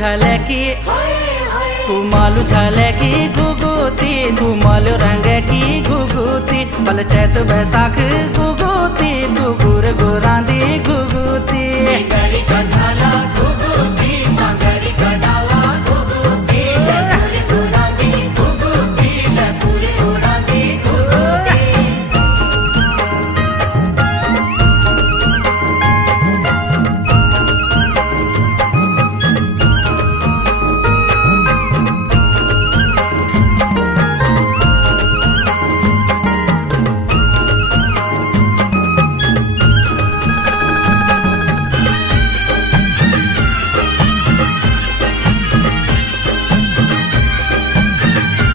झाले की कुमालू झाले की घुगुती, कुमालू रंग की घुगुती, पल चैत बैसाख घुगुती।